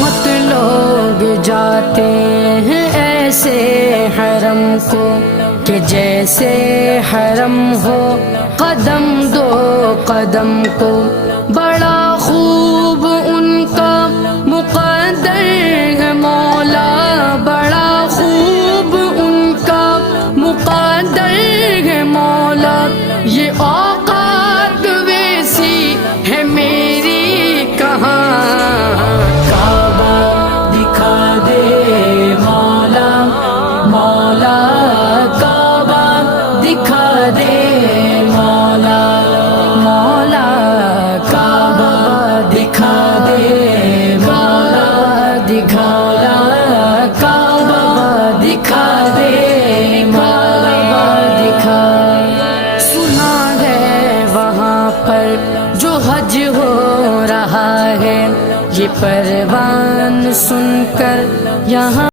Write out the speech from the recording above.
بہت لوگ جاتے ہیں ایسے حرم کو کہ جیسے حرم ہو قدم دو قدم کو، بڑا خوب ان کا مقدر ہے مولا، بڑا خوب ان کا مقدر ہے مولا، یہ اوقات ویسی ہے میری کہاں، کعبہ دکھا دے مولا، مولا کعبہ دکھا دے مولا، مولا کعبہ دکھا دے مولا، دکھایا کعبہ دکھا دے مولا، دکھا۔ سنا ہے وہاں پر جو حج ہو رہا ہے، یہ پروان سن کر یہاں